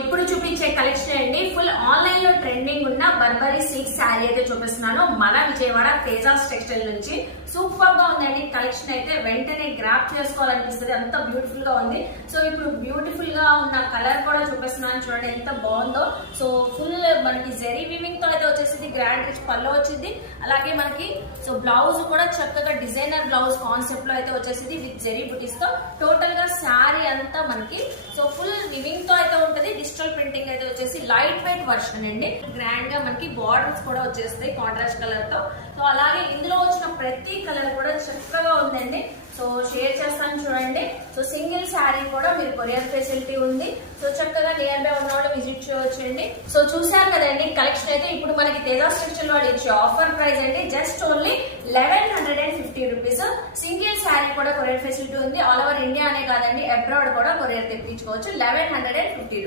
ఇప్పుడు చూపించే కలెక్షన్ అండి ఫుల్ ఆన్లైన్ లో ట్రెండింగ్ ఉన్న బర్బరీ సిల్క్ శారీ అయితే చూపిస్తున్నాను మన విజయవాడ తేజాస్ టెక్స్టైల్ నుంచి. సూపర్ గా ఉందండి కలెక్షన్ అయితే, వెంటనే గ్రాప్ చేసుకోవాలనిపిస్తుంది, అంత బ్యూటిఫుల్ గా ఉంది. సో ఇప్పుడు బ్యూటిఫుల్ గా ఉన్న కలర్ కూడా చూపిస్తున్నాను, చూడండి ఎంత బాగుందో. సో ఫుల్ మనకి జెరీ వీవింగ్ తో అయితే వచ్చేసింది, గ్రాండ్ రిచ్ పల్లో వచ్చింది. అలాగే మనకి సో బ్లౌజ్ కూడా చక్కగా డిజైనర్ బ్లౌజ్ కాన్సెప్ట్ లో అయితే వచ్చేసింది విత్ జెరీ బుటీస్ తో. టోటల్ గా శారీ అంతా మనకి సో ఫుల్ వివింగ్ తో అయితే ఉంటది. డిజిటల్ ప్రింటింగ్ అయితే వచ్చేసి లైట్ వెయిట్ వర్షన్ అండి. గ్రాండ్ గా మనకి బార్డర్స్ కూడా వచ్చేస్తాయి కాంట్రాస్ట్ కలర్ తో. సో అలాగే ఇందులో వచ్చిన ప్రతి కలర్ కూడా చక్కగా ఉందండి. సో షేర్ చేస్తాను చూడండి. సో సింగిల్ శారీ కూడా మీరు కొరియర్ ఫెసిలిటీ ఉంది. సో చక్కగా నియర్ బై ఉన్న వాళ్ళు విజిట్ చేయవచ్చండి. సో చూసారు కదండి కలెక్షన్ అయితే. ఇప్పుడు మనకి తేజాస్ టెక్స్టైల్ వాళ్ళు ఇచ్చే ఆఫర్ ప్రైస్ అండి just only 1150 rupees. Single sari కూడా కొరియర్ ఫెసిలిటీ ఉంది. ఆల్ ఓవర్ ఇండియా అనే కాదండి, అబ్రాడ్ కూడా కొరియర్ తెప్పించుకోవచ్చు. 1150 రూపీస్.